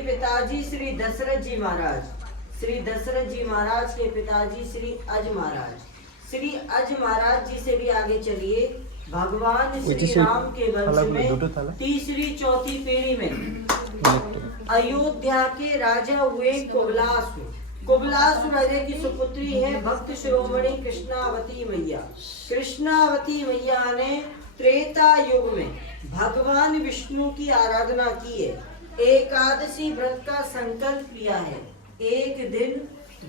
पिताजी श्री दशरथ जी महाराज, श्री दशरथ जी महाराज के पिताजी श्री अज महाराज, श्री अज महाराज जी से भी आगे चलिए। भगवान श्री राम के वंश में तीसरी चौथी पीढ़ी में अयोध्या के राजा हुए कुबलासुर। कुबलासुर राजा की सुपुत्री है भक्त शिरोमणि कृष्णावती मैया। कृष्णावती मैया ने त्रेता युग में भगवान विष्णु की आराधना की है। एकादशी व्रत का संकल्प लिया है। एक दिन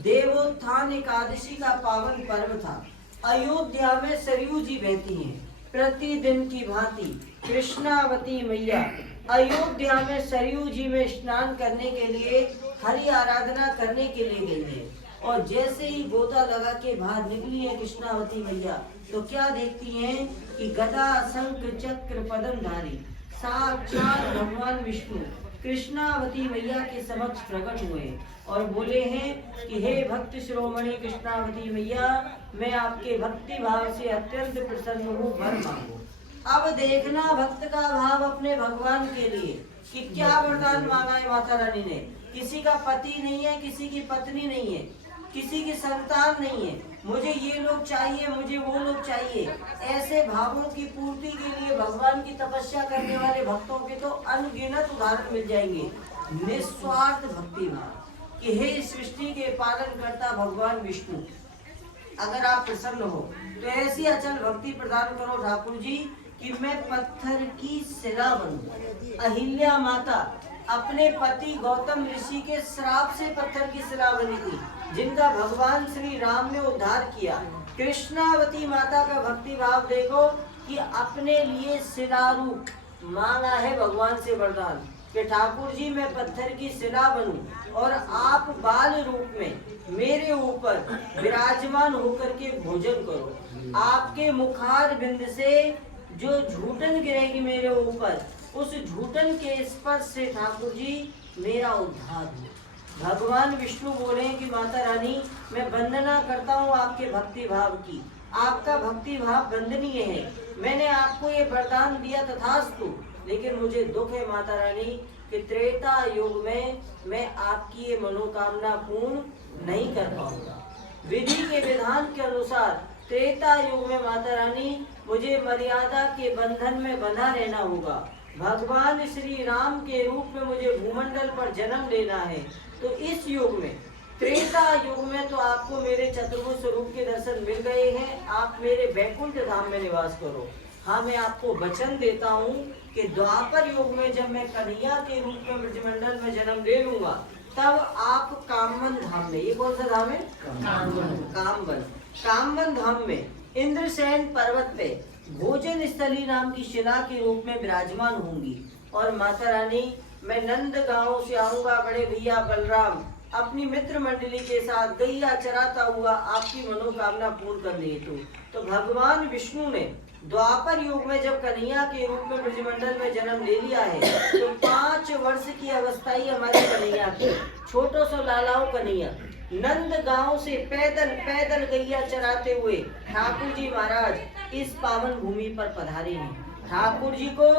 देवोत्थान एकादशी का पावन पर्व था। अयोध्या में सरयू जी बहती हैं। प्रतिदिन की भांति कृष्णावती मैया अयोध्या में सरयू जी में स्नान करने के लिए, हरि आराधना करने के लिए गई है। और जैसे ही गोता लगा के बाहर निकली है कृष्णावती मैया, तो क्या देखती हैं कि गदा शंख चक्र पद्म धारी साक्षात भगवान विष्णु कृष्णावती मैया के समक्ष प्रकट हुए और बोले हैं कि हे भक्त शिरोमणि कृष्णावती मैया, मैं आपके भक्ति भाव से अत्यंत प्रसन्न हूँ, वर मांगो। अब देखना भक्त का भाव अपने भगवान के लिए कि क्या वरदान मांगा है माता रानी ने। किसी का पति नहीं है, किसी की पत्नी नहीं है, किसी की संतान नहीं है, मुझे ये लोग चाहिए, मुझे वो लोग चाहिए। ऐसे भावों की पूर्ति के लिए भगवान की तपस्या करने वाले भक्तों के तो अनगिनत उदाहरण मिल जाएंगे। निस्वार्थ भक्ति भाव कि हे सृष्टि के पालन करता भगवान विष्णु, अगर आप प्रसन्न हो तो ऐसी अचल भक्ति प्रदान करो ठाकुर जी कि मैं पत्थर की शिला बनूं। अहिल्या माता अपने पति गौतम ऋषि के श्राप से पत्थर की शिला बनी थी, जिनका भगवान श्री राम ने उद्धार किया। कृष्णावती माता का भक्ति भाव देखो कि अपने लिए शिला रूप मांगा है भगवान से वरदान कि ठाकुर जी मैं पत्थर की शिला बनूं और आप बाल रूप में मेरे ऊपर विराजमान होकर के भोजन करो। आपके मुखार बिंद से जो झूठन गिरेगी मेरे ऊपर, उस झूठन के स्पर्श से ठाकुर जी मेरा उद्धार हो। भगवान विष्णु बोले कि माता रानी मैं वंदना करता हूँ आपके भक्ति भाव की, आपका भक्ति भाव वंदनीय है। मैंने आपको ये वरदान दिया तथास्तु, लेकिन मुझे दुख है माता रानी कि त्रेता युग में मैं आपकी ये मनोकामना पूर्ण नहीं कर पाऊंगा। विधि के विधान के अनुसार त्रेता युग में माता रानी मुझे मर्यादा के बंधन में बंधा रहना होगा। भगवान श्री राम के रूप में मुझे भूमंडल पर जन्म लेना है। तो इस युग में, त्रेता युग में तो आपको मेरे चतुर्भुज स्वरूप के दर्शन मिल गए हैं। आप मेरे वैकुंठ धाम में निवास करो। हाँ, मैं आपको वचन देता हूँ कि द्वापर युग में जब मैं कन्हैया के रूप में ब्रजमंडल में जन्म ले लूंगा, तब आप कामवन धाम में, ये कौन सा धाम है? कामवन धाम में इंद्रसेन पर्वत पे भोजन स्थली नाम की शिला के रूप में विराजमान होंगी। और माता रानी मैं नंद गांव से आऊंगा, बड़े भैया बलराम अपनी मित्र मंडली के साथ गैया चराता हुआ आपकी मनोकामना पूर्ण करने हेतु। तो भगवान विष्णु ने द्वापर युग में जब कन्हैया के रूप में ब्रजमंडल में जन्म ले लिया है, तो 5 वर्ष की अवस्था ही हमारी कन्हैया की, छोटो सो लालाओ कन्हैया नंद गांव से पैदल गैया चराते हुए ठाकुर जी महाराज इस पावन भूमि पर पधारे हैं। ठाकुर जी को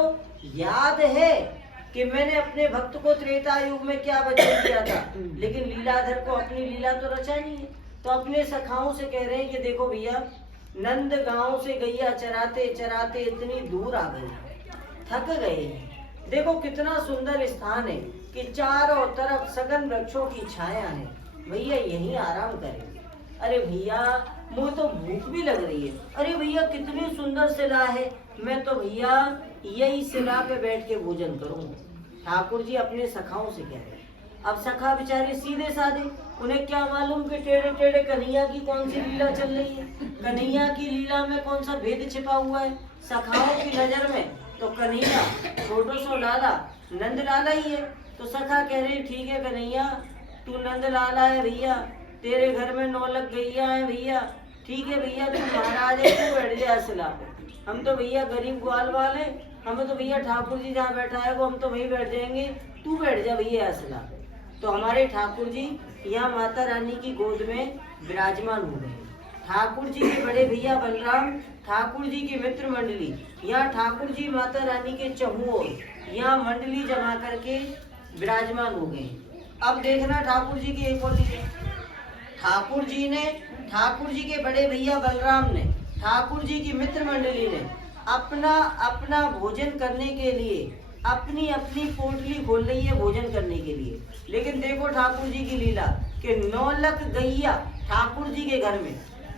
याद है कि मैंने अपने भक्त को त्रेता युग में क्या वचन दिया था, लेकिन लीलाधर को अपनी लीला तो रचा नहीं है। तो अपने सखाओं से कह रहे हैं कि देखो भैया, नंद गांव से गैया चराते चराते इतनी दूर आ गए, थक गए हैं। देखो कितना सुंदर स्थान है कि चारों तरफ सघन वृक्षों की छाया है, भैया यहीं आराम करेंगे। अरे भैया मुझे तो भूख भी लग रही है। अरे भैया कितनी सुंदर शिला है, मैं तो भैया यही शिला पे बैठ के भोजन करूंगा। ठाकुर जी अपने सखाओं से कह रहे हैं। अब सखा बेचारे सीधे साधे, उन्हें क्या मालूम कि टेढ़े टेढ़े कन्हैया की कौन सी लीला चल रही है, कन्हैया की लीला में कौन सा भेद छिपा हुआ है। सखाओं की नजर में तो कन्हैया छोटो सो लाला नंद लाला ही है। तो सखा कह रहे ठीक है कन्हैया, तू नंद लाला है भैया, तेरे घर में 9 लख गैया है भैया, ठीक है भैया तू महाराज है, तू बैठ जा शिला पे। हम तो भैया गरीब ग्वाल वाले, हमें तो भैया ठाकुर जी जहाँ बैठा है वो हम तो वहीं बैठ जाएंगे, तू बैठ जा भैया शिला पे। तो हमारे ठाकुर जी यहाँ माता रानी की गोद में विराजमान हो गए। ठाकुर जी के बड़े भैया बलराम, ठाकुर जी की मित्र मंडली, यहाँ ठाकुर जी माता रानी के चहुओं यहाँ मंडली जमा करके विराजमान हो गए। अब देखना ठाकुर जी की एक और लीला। ठाकुर जी के बड़े भैया बलराम ने, ठाकुर जी की मित्र मंडली ने अपना अपना भोजन करने के लिए अपनी अपनी पोटली खोल रही है भोजन करने के लिए। लेकिन देखो ठाकुर जी की लीला कि 9 लाख गैया ठाकुर जी के घर में,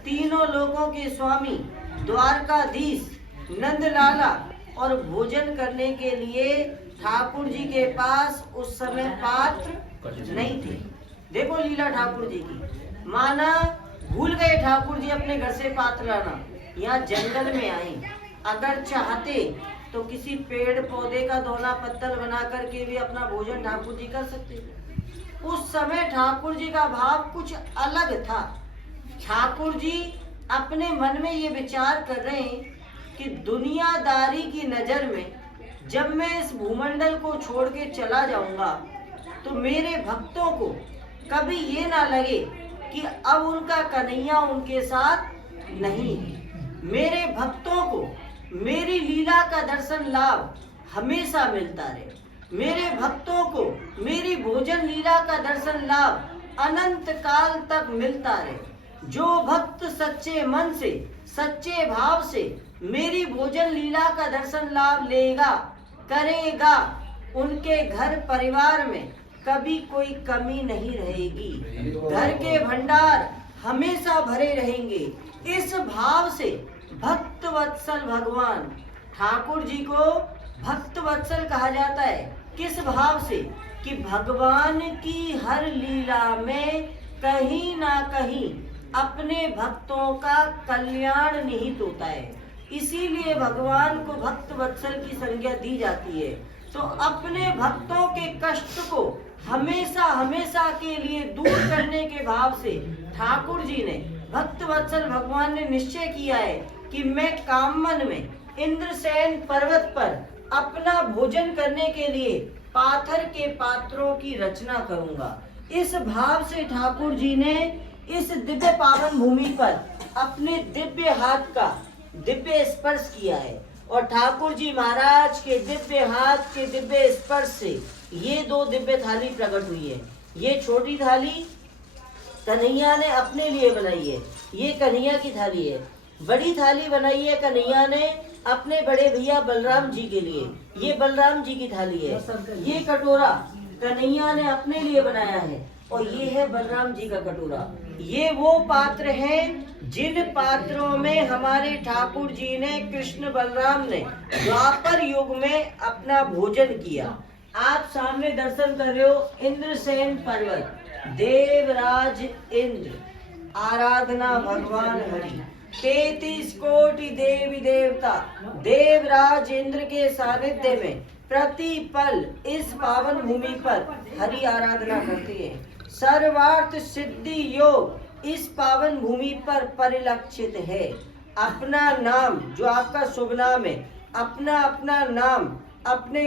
तीनों लोगों के स्वामी द्वारकाधीश नंदलाला, और भोजन करने के लिए ठाकुर जी के पास उस समय पात्र नहीं थे। देखो लीला ठाकुर जी की, माना भूल गए ठाकुर जी अपने घर से पात्र लाना। यहाँ जंगल में आए, अगर चाहते तो किसी पेड़ पौधे का दोना पत्तल बना करके भी अपना भोजन ठाकुर जी कर सकते थे। उस समय ठाकुर जी का भाव कुछ अलग था। ठाकुर जी अपने मन में ये विचार कर रहे हैं कि दुनियादारी की नजर में जब मैं इस भूमंडल को छोड़ के चला जाऊंगा तो मेरे भक्तों को कभी ये ना लगे कि अब उनका कन्हैया उनके साथ नहीं है। मेरे भक्तों को मेरी लीला का दर्शन लाभ हमेशा मिलता रहे। मेरे भक्तों को मेरी भोजन लीला का दर्शन लाभ अनंत काल तक मिलता रहे। जो भक्त सच्चे मन से सच्चे भाव से मेरी भोजन लीला का दर्शन लाभ लेगा करेगा, उनके घर परिवार में कभी कोई कमी नहीं रहेगी। घर के भंडार हमेशा भरे रहेंगे। इस भाव से भक्त वत्सल भगवान ठाकुर जी को भक्त वत्सल कहा जाता है। किस भाव से कि भगवान की हर लीला में कहीं ना कहीं अपने भक्तों का कल्याण निहित होता है। इसीलिए भगवान को भक्त वत्सल की संज्ञा दी जाती है। तो अपने भक्तों के कष्ट को हमेशा हमेशा के लिए दूर करने के भाव से ठाकुर जी ने, भक्त वत्सल भगवान ने निश्चय किया है कि मैं कामन में इंद्रसेन पर्वत पर अपना भोजन करने के लिए पाथर के पात्रों की रचना करूंगा। इस भाव से ठाकुर जी ने इस दिव्य पावन भूमि पर अपने दिव्य हाथ का दिव्य स्पर्श किया है। और ठाकुर जी महाराज के दिव्य हाथ के दिव्य स्पर्श से ये 2 दिव्य थाली प्रकट हुई है। ये छोटी थाली कन्हैया ने अपने लिए बनाई है, ये कन्हैया की थाली है। बड़ी थाली बनाई है कन्हैया ने अपने बड़े भैया बलराम जी के लिए, ये बलराम जी की थाली है। ये कटोरा कन्हैया ने अपने लिए बनाया है और ये है बलराम जी का कटोरा। ये वो पात्र हैं जिन पात्रों में हमारे ठाकुर जी ने, कृष्ण बलराम ने द्वापर युग में अपना भोजन किया। आप सामने दर्शन कर रहे हो इंद्रसेन पर्वत, देवराज इंद्र, आराधना भगवान हरि, 33 कोटि देवी देवता देवराज इंद्र के सानिध्य में प्रति पल इस पावन भूमि पर हरि आराधना करते हैं। सर्वार्थ सिद्धि योग इस पावन भूमि पर परिलक्षित है। अपना नाम जो आपका शुभ नाम है, अपना अपना नाम अपने